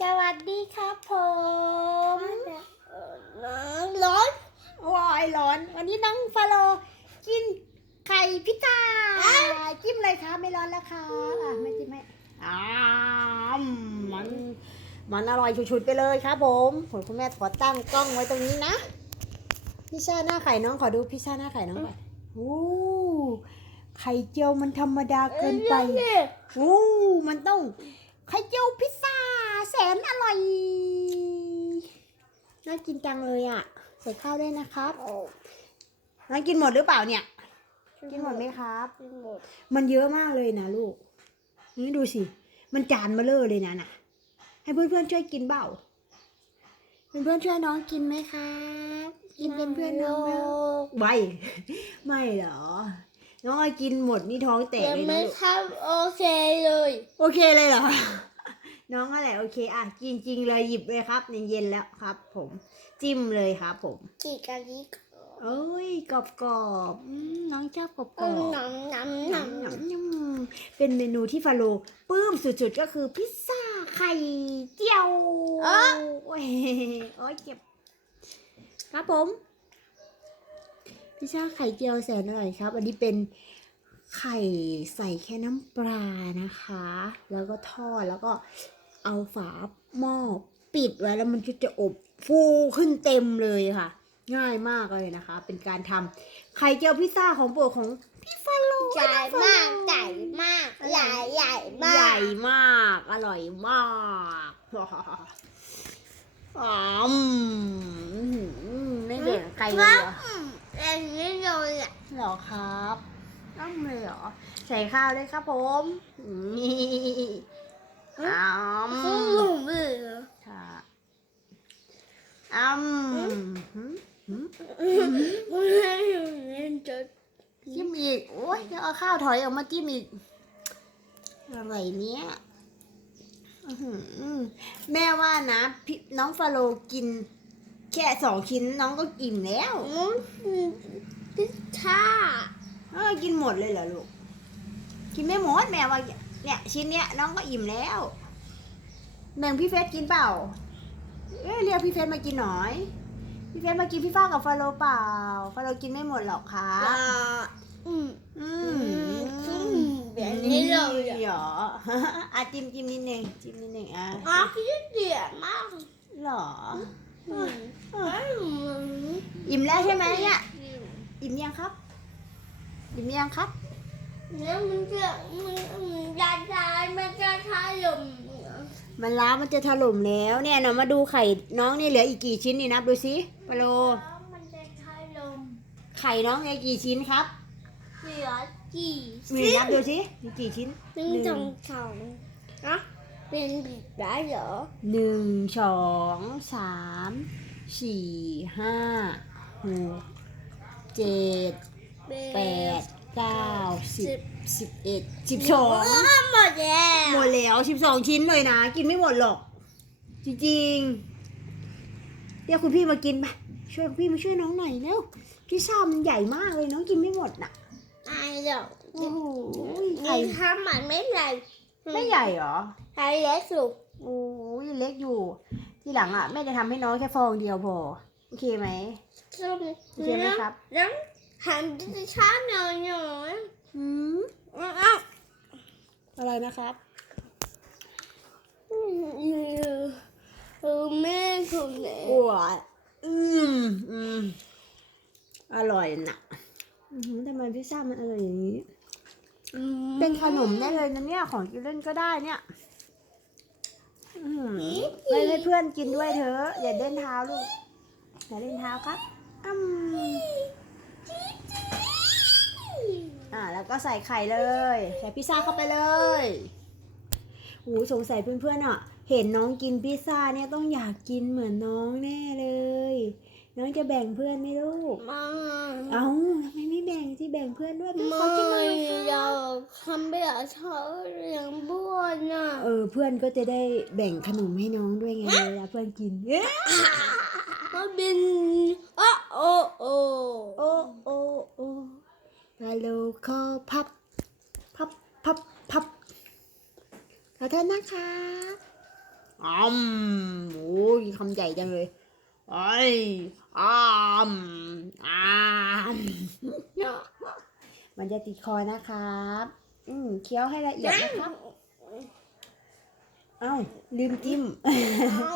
สวัสดีครับผมน้องร้อนวายร้อน วันนี้น้องฟาโลกินไข่พิซซ่าจิ้มเลยครับไม่ร้อนแล้วค่ะอะไม่จิ้มไม่อ้ามมันมันอร่อยชุดๆไปเลยครับผมผมคุณแม่ขอตั้งกล้องไว้ตรงนี้นะพิซซ่าหน้าไข่น้องขอดูพิซซ่าหน้าไข่น้องก่อนโอ้ไข่เจียวมันธรรมดาเกินไปโอ้มันต้องไข่เจียวพิซซ่า แสนอร่อย น่ากินจังเลยอะ ใส่ข้าวด้วยนะครับน้ากินหมดหรือเปล่าเนี่ย กินหมดไหมครับ กินหมด มันเยอะมากเลยนะลูก นี่ดูสิ มันจานมาเลอะเลยนะน่ะ ให้เพื่อนๆช่วยกินเปล่าเพื่อนๆช่วยน้องกินไหมครับ กินเป็นเพื่อนน้องไหมไม่ไม่เหรอ น้องไอกินหมดนี่ท้องแตกยังเลยไม่นะลูกทำโอเคเลย โอเคเลยเหรอ น้องอะไรโอเคอะจริง ๆ เลยหยิบเลยครับเย็นๆแล้วครับ ผม จิ้มเลยครับ ผมกี่กะลิเอ้ยกรอบๆอืมน้องชอบกรอบๆน้ำน้ำน้ำหน้ยำๆๆเป็นเมนูที่ฟาโลปลื้มสุดๆก็คือพิซซ่าไข่เจียวโอ้ยโอ้ยเจ็บครับผม พิซซ่าไข่เจียวแสนอร่อยครับ อันนี้เป็นไข่ใส่แค่น้ำปลานะคะ แล้วก็ทอดแล้วก็ เอาฝาหม้อปิดไว้แล้วมันก็จะอบฟูขึ้นเต็มเลยค่ะ ง่ายมากเลยนะคะ เป็นการทำไข่เจียวพิซซ่าของโปรดของพี่ฟาโลำใหญ่มากใหญ่มากใหญ่ใหญ่มากใหญ่มาก อร่อยมากอ๋ออืมไม่เด็ดไก่เลยเหรออันนี้เลยอะเหรอครับอ้ำเลยเหรอ ใส่ข้าวเลยครับผมนี่ อ้ำคือหมูมือค่ะอ้ำหืมหืมไม่ได้อยู่ในจุดจิ้มอีก โอ้ยเดี๋ยวเอาข้าวถอยออกมาจิ้มอีก อะไรเนี้ยอื้อหือแม่ว่านะพี่น้องฟาโลกิน แค่สองชิ้นน้องก็อิ่มแล้วพิซซ่าเออกินหมดเลยเหรอลูก กินไม่หมดแม่ว่า เนี่ย ชิ้นเนี้ยน้องก็อิ่มแล้ว แบ่งพี่เฟสกินเปล่า เอ้ยเรียกพี่เฟสมากินหน่อย พี่เฟสมากินพี่ฟ้ากับฟาโลเปล่า ฟาโลกินไม่หมดหรอกค่ะอ่าอืมอือืมมแบบนี้เลยอะเหรออะจิ้มจิ้มนิดนึงจิ้มนิดนึงอะอ๋อคิดเดียดมากเหรออืมอืมอิ่มแล้วใช่ไหมเนี่ยอิ่มยังครับ อิ่มยังครับแล้วมันจะมันมันจะตายมันจะถล่ม มันล้ามันจะถล่มแล้วเนี่ยเนาะมาดูไข่น้องนี่เหลืออีกกี่ชิ้นนี่นับดูสิปาโลแล้วมันจะถล่มไข่น้องเนี่ยกี่ชิ้นครับเหลือกี่มีนับดูสิมีกี่ชิ้นหนึ่งสองสองนะเป็นบิดได้เหรอหนึ่งสองสามสี่ห้าหกเจ็ดแปด เก้าสิบสิบเอ็ดสิบสองหมดแล้วหมดแล้วสิบสองชิ้นเลยนะ กินไม่หมดหรอก จริงๆเรียกคุณพี่มากินไปช่วยคุณพี่มาช่วยน้องหน่อยเร็วพี่ซ่ามันใหญ่มากเลยน้องกินไม่หมดน่ะไอ้เดี๋ยวโอ้โหไข่นี่ถ้ามันไม่ใหญ่ไม่ใหญ่เหรอไข่เล็กสุดโอ้ยเล็กอยู่ ทีหลังอะแม่จะทำให้น้องแค่ฟองเดียวพอโอเคไหมสุดโอเคไหมครับแล้ว หันจะช้าหน่อยหน่อยอืมอ้าอะไรนะครับเออแม่ถูกไหนอ้วนอืมอืมอร่อยนะทำไมพิซซ่ามันอร่อยอย่างนี้ เป็นขนมได้เลยนะเนี่ยของกินเล่นก็ได้เนี่ยอื้อหือไม่ให้เพื่อนกินด้วยเถอะอย่าเล่นเท้าลูกอย่าเล่นเท้าครับอืม อ่าแล้วก็ใส่ไข่เลยใส่พิซซ่าเข้าไปเลยโอ้สงสัยเพื่อนๆอะ เห็นน้องกินพิซซ่าเนี่ยต้องอยากกินเหมือนน้องแน่เลย น้องจะแบ่งเพื่อนไหมลูกมาเอ้าทำไมไม่แบ่งที่แบ่งเพื่อนด้วยพี่ขไม่อกินหน่อยค่ะอยากทำแบบเธอเลี้ยงบ้วนอะเออเพื่อนก็จะได้แบ่งขนมให้น้องด้วยไงเวลาเพื่อนกินเอ๊ะก็บินโอ้โอ้โอ้โอ้โอ้ โอ้ฮัลโหลคอพับ พับ พับ พับ ขอโทษนะคะอ๋ออมโอ้ยคำใหญ่จังเลยไอ้ยอ้ามอ้ามมันจะติดคอนะครับ อืมเคี้ยวให้ละเอียดนะครับ เอ้า ลืมจิ้มน้อ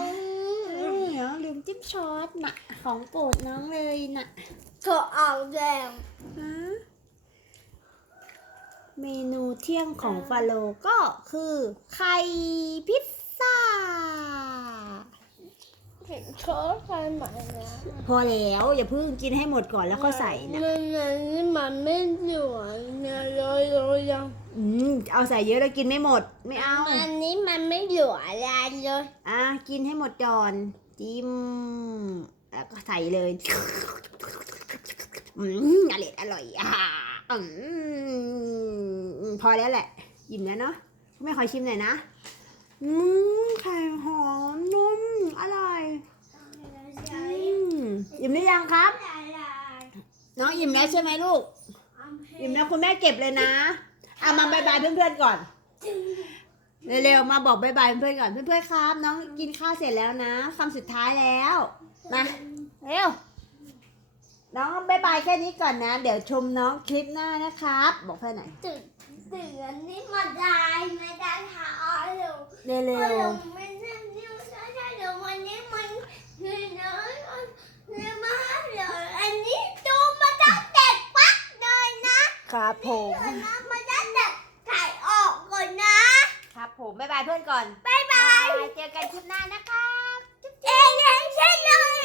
งลืมจิ้มช็อตน่ะของโปรดน้องเลยน่ะเธอเอาแดงฮะ เมนูเที่ยงของฟาโลก็คือไข่พิซซ่า เห็นเธอใส่ไหมนะพอแล้วอย่าเพิ่งกินให้หมดก่อนแล้วก็ใส่นะมันมันนี่มันไม่สวยนะเลยเลยยังอืมเอาใส่เยอะแล้วกินไม่หมดไม่เอาอันนี้มันไม่สวยอะไรเลยอะกินให้หมดก่อนจิ้มแล้วก็ใส่เลยอืมอร่อยอร่อยอะ อืมพอแล้วแหละยิ้มแล้วเนาะไม่ขอชิมหน่อยนะอืมไข่หอมนุ่มอร่อยอืมอิ่มหรือยังครับ น้องอิ่มแล้วใช่ไหมลูก อิ่มแล้วคุณแม่เก็บเลยนะอะมาบายบายเพื่อนๆก่อนเร็วๆมาบอกบายบายเพื่อนๆก่อนเพื่อนๆครับ น้องกินข้าวเสร็จแล้วนะคำสุดท้ายแล้วมาเร็ว น้องบายบายแค่นี้ก่อนนะ เดี๋ยวชมน้องคลิปหน้านะครับ บอกเพื่อนหน่อยตื่นตื่นนี่มาได้ไม่ได้ทาอ้อยเลยเร็วเออไม่ได้นิ้วใช่ใช่เดี๋ยววันนี้มันคือน้อยมันเลยมาเดี๋ยวอันนี้ตูมาตั้งแต่ปักเลยนะครับผมเดี๋ยวนะมาตั้งแต่ถ่ายออกก่อนนะ ครับผมบายบายเพื่อนก่อนบ๊ายบายเจอกันคลิปหน้านะครับเอ๊ะยังใช่เลย